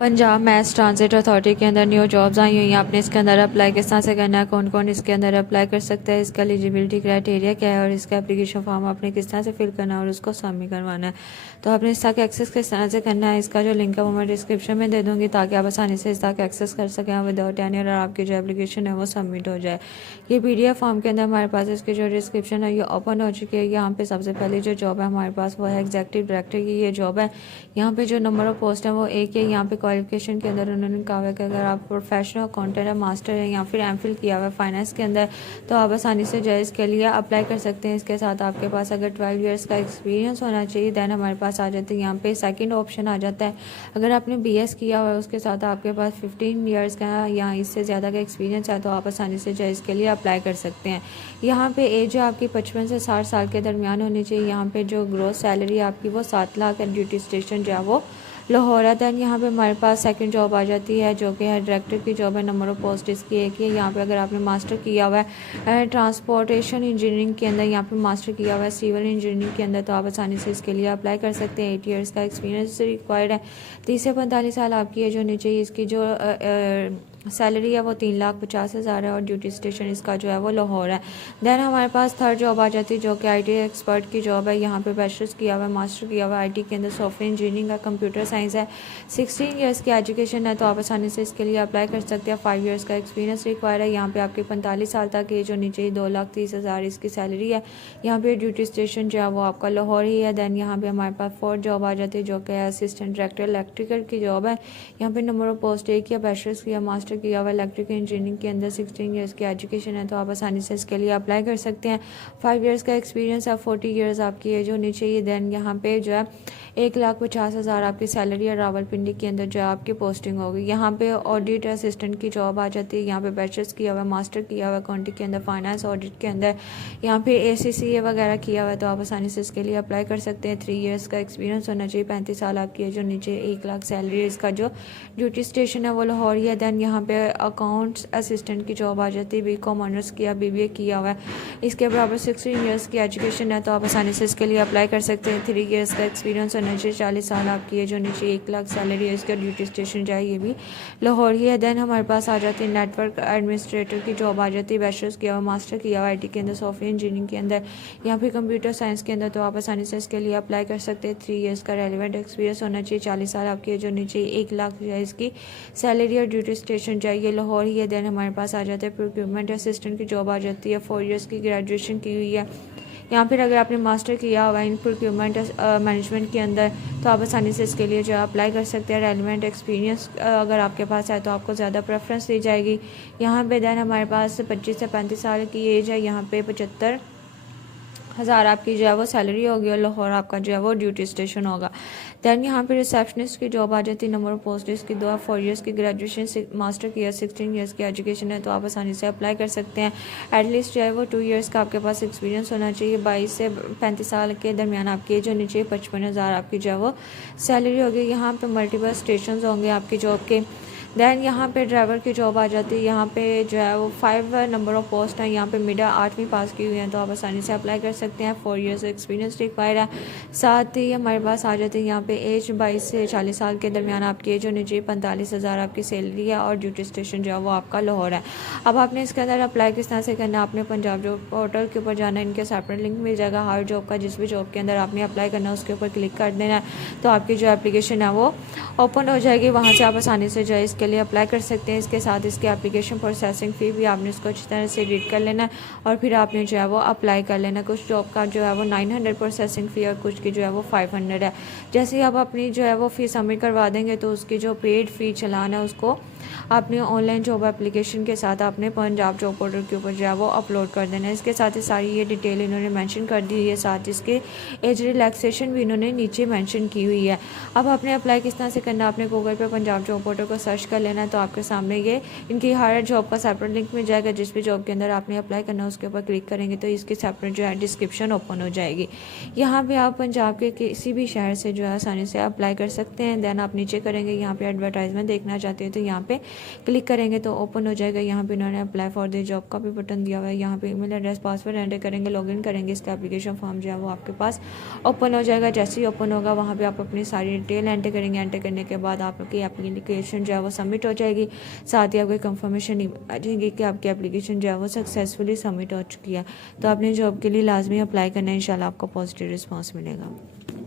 Punjab mess transit authority के अंदर new jobs आई हुई हैं। आपने इसके अंदर अप्लाई किस तरह से करना है, कौन कौन इसके अंदर अप्लाई कर सकता है, इसका एलिजिबिलिटी क्राइटेरिया क्या है और इसका एप्लीकेशन फॉर्म आपने किस तरह से फिल करना है और उसको सबमिट करवाना है। तो आपने इस तक एक्सेस किस तरह से करना है, इसका जो लिंक है वो मैं डिस्क्रिप्शन में दे दूँगी ताकि आप आसानी से इस तक एक्सेस कर सकें विदाउट एनी और आपकी जो एप्लीकेशन है वो सबमिट हो जाए। ये PDF फॉर्म के अंदर हमारे पास इसकी जो डिस्क्रिप्शन है ये ओपन हो चुकी है। यहाँ पे सबसे पहले जो जॉब है हमारे पास वो है एग्जीक्यूटिव डायरेक्टर की ये जॉब है। यहाँ पे जो नंबर ऑफ पोस्ट है वो एक है। यहाँ पे क्वालिफिकेशन के अंदर उन्होंने कहा है कि अगर आप प्रोफेशनल अकाउंटेंट है, मास्टर है या फिर MPhil किया हुआ है फाइनेंस के अंदर तो आप आसानी से जो है इसके लिए अप्लाई कर सकते हैं। इसके साथ आपके पास अगर 12 ईयर्स का एक्सपीरियंस होना चाहिए दैन हमारे पास आ जाते हैं। यहाँ पे सेकंड ऑप्शन आ जाता है अगर आपने BS किया हुआ है उसके साथ आपके पास 15 ईयर्स का या इससे ज़्यादा का एक्सपीरियंस है तो आप आसानी से जो है इसके लिए अप्लाई कर सकते हैं। यहाँ पे एज आपकी 55 से 60 साल के दरमियान होनी चाहिए। यहाँ पे जो ग्रोस सैलरी आपकी वो 7 लाख है। ड्यूटी स्टेशन जो है वो लाहौर है। दैन यहाँ पे हमारे पास सेकंड जॉब आ जाती है जो कि है डायरेक्टर की जॉब है। नंबर ऑफ पोस्ट इसकी एक ही है। यहाँ पे अगर आपने मास्टर किया हुआ है ट्रांसपोर्टेशन इंजीनियरिंग के अंदर, यहाँ पे मास्टर किया हुआ है सिविल इंजीनियरिंग के अंदर तो आप आसानी से इसके लिए अप्लाई कर सकते हैं। 8 ईयर्स का एक्सपीरियंस रिक्वायर्ड है। 30 से 45 साल आपकी एज होनी चाहिए। इसकी जो सैलरी है वो 3,50,000 है और ड्यूटी स्टेशन इसका जो है वो लाहौर है। देन हमारे पास थर्ड जॉब आ जाती है जो कि IT एक्सपर्ट की जॉब है। यहाँ पे बैचलर्स किया हुआ है, मास्टर किया हुआ है IT के अंदर, सॉफ्टवेयर इंजीनियरिंग का, कंप्यूटर साइंस है। 16 ईयर्स की एजुकेशन है तो आप आसानी से इसके लिए अप्लाई कर सकते हैं। 5 ईयर्स का एक्सपीरियंस रिक्वायर है। यहाँ पे आपके 45 साल तक एज होनी चाहिए। 2,30,000 इसकी सैलरी है। यहाँ पे ड्यूटी स्टेशन जो है वो आपका लाहौर ही है। देन यहाँ पे हमारे पास फोर्थ जॉब आ जाती है जो कि असिस्टेंट डायरेक्टर इलेक्ट्रिकल की जॉब है। यहाँ पे नंबर ऑफ पोस्ट एक या बैचलर्स किया, मास्टर किया हुआ इलेक्ट्रिकल इंजीनियरिंग के अंदर, 16 ईयर्स की एजुकेशन है तो आप आसानी से इसके लिए अप्लाई कर सकते हैं। 5 ईयर्स का एक्सपीरियंस है। 40 ईयर्स आपकी एज होनी चाहिए। देन यहाँ पे जो है 1,50,000 आपकी सैलरी है। रावलपिंडी के अंदर जो है आपकी पोस्टिंग होगी। यहाँ पे ऑडिट असिस्टेंट की जॉब आ जाती है। यहाँ पे बैचलर्स किया हुआ है, मास्टर किया हुआ है अकाउंटिंग के अंदर, फाइनेंस ऑडिट के अंदर, यहाँ पे ACCA वगैरह किया हुआ है तो आप आसानी से इसके लिए अप्लाई कर सकते हैं। 3 ईयर्स का एक्सपीरियंस होना चाहिए। 35 साल आपकी एज होनी चाहिए। 1 लाख सैलरी है। इसका जो ड्यूटी स्टेशन है वो लाहौर ही है। देन यहाँ पे अकाउंट्स असिस्टेंट की जॉब आ जाती है। BCom ऑनर्स किया, BBA किया हुआ है। इसके बराबर 16 ईयर्स की एजुकेशन है तो आप आसानी से इसके लिए अप्लाई कर सकते हैं। 3 ईयर्स का एक्सपीरियंस होना चाहिए। 40 साल आपकी एज होनी चाहिए। 1 लाख सैलरी है। इसका ड्यूटी स्टेशन जो है ये भी लाहौर ही है। देन हमारे पास आ जाती है नेटवर्क एडमिनिस्ट्रेटर की जॉब आ जाती है। बैचलर्स किया हुआ, मास्टर किया हुआ IT के अंदर, सॉफ्टवेयर इंजीनियरिंग के अंदर, यहाँ पे कंप्यूटर साइंस के अंदर तो आप आसानी से इसके लिए अप्लाई कर सकते हैं। 3 ईयर्स का रेलिवेंट एक्सपीरियंस होना चाहिए। 40 साल आपकी एज होनी चाहिए। 1 लाख जो है इसकी सैलरी और ड्यूटी स्टेशन जो है ये लाहौर ही है। देन हमारे पास आ जाता है प्रोक्योरमेंट असिस्टेंट की जॉब आ जाती है। 4 ईयर्स की ग्रेजुएशन की हुई है। यहाँ पर अगर आपने मास्टर किया हुआ है इन प्रोक्योरमेंट मैनेजमेंट के अंदर तो आप आसानी से इसके लिए जो है अप्लाई कर सकते हैं। रेलिवेंट एक्सपीरियंस अगर आपके पास है तो आपको ज़्यादा प्रेफरेंस दी जाएगी। यहाँ पे देन हमारे पास 25 से 35 साल की एज है। यहाँ पे 75,000 आपकी जो है वो सैलरी होगी और लाहौर आपका जो है वो ड्यूटी स्टेशन होगा। दैन यहाँ पे रिसेप्शनिस्ट की जॉब आ जाती है। नंबर ऑफ पोस्ट इसकी 2 4 ईयर्स की ग्रेजुएशन, मास्टर की 16 ईयर्स की एजुकेशन है तो आप आसानी से अप्लाई कर सकते हैं। एटलीस्ट जो है वो 2 ईयर्स का आपके पास एक्सपीरियंस होना चाहिए। 22 से 35 साल के दरमियान आपकी एज होनी चाहिए। 55,000 आपकी जो है वो सैलरी होगी। यहाँ पे मल्टीपल स्टेशन होंगे आपकी जॉब के। दैन यहाँ पे ड्राइवर की जॉब आ जाती है। यहाँ पे जो है वो 5 नंबर ऑफ पोस्ट हैं। यहाँ पे मिडा 8वीं पास की हुई हैं तो आप आसानी से अप्लाई कर सकते हैं। 4 ईयर्स एक्सपीरियंस रिक्वायर्ड है। साथ ही हमारे पास आ जाती है यहाँ पे एज 22 से 40 साल के दरमियान आपकी एज होनी चाहिए। 45,000 आपकी सैलरी है और ड्यूटी स्टेशन जो है वो आपका लाहौर है। अब आपने इसके अंदर अप्लाई किस तरह से करना है, आपने पंजाब जॉब पोर्टल के ऊपर जाना है। इनके सेपरेट लिंक मिल जाएगा हर जॉब का। जिस भी जॉब के अंदर आपने अप्लाई करना है उसके ऊपर क्लिक कर देना है तो आपकी जो एप्लीकेशन है वो ओपन हो जाएगी। वहाँ से आप आसानी से जो है इसके लिए अप्लाई कर सकते हैं। इसके साथ इसकी एप्लीकेशन प्रोसेसिंग फ़ी भी आपने इसको अच्छी तरह से रीड कर लेना है और फिर आपने जो है वो अप्लाई कर लेना। कुछ जॉब का जो है वो 900 प्रोसेसिंग फ़ी और कुछ की जो है वो 500 है। जैसे ही आप अपनी जो है वो फ़ी सबमिट करवा देंगे तो उसकी जो पेड फ़ी चलान है उसको अपनी ऑनलाइन जॉब एप्लीकेशन के साथ आपने पंजाब जॉब पोर्टल के ऊपर जो है वो अपलोड कर देना है। इसके साथ ही सारी ये डिटेल इन्होंने मेंशन कर दी है। साथ इसके एज रिलैक्सेशन भी इन्होंने नीचे मेंशन की हुई है। अब आपने अप्लाई किस तरह से करना है, आपने गूगल पे पंजाब जॉब पोर्टल को सर्च कर लेना है तो आपके सामने ये इनकी हर जॉब का सेपरेट लिंक मिल जाएगा। जिस भी जॉब के अंदर आपने अप्लाई करना है उसके ऊपर क्लिक करेंगे तो इसकी सेपरेट जो है डिस्क्रिप्शन ओपन हो जाएगी। यहाँ पे आप पंजाब के किसी भी शहर से जो है आसानी से अप्लाई कर सकते हैं। देन आप नीचे करेंगे, यहाँ पे एडवर्टाइजमेंट देखना चाहते हैं तो यहाँ पे पे क्लिक करेंगे तो ओपन हो जाएगा। यहाँ पे इन्होंने अप्लाई फॉर द जॉब का भी बटन दिया हुआ है। यहाँ पे ईमेल एड्रेस पासवर्ड एंटर करेंगे, लॉगिन करेंगे, इसका एप्लीकेशन फॉर्म जो है वो आपके पास ओपन हो जाएगा। जैसे ही ओपन होगा वहाँ पे आप अपनी सारी डिटेल एंटर करेंगे। एंटर करने के बाद आपकी एप्लीकेशन जो है वो सबमिट हो जाएगी। साथ ही आपको कंफर्मेशन आ जाएगी कि आपकी एप्लीकेशन जो है वो सक्सेसफुली सबमिट हो चुकी है। तो आपने जॉब के लिए लाजमी अप्लाई करना है, इंशाल्लाह आपको पॉजिटिव रिस्पॉन्स मिलेगा।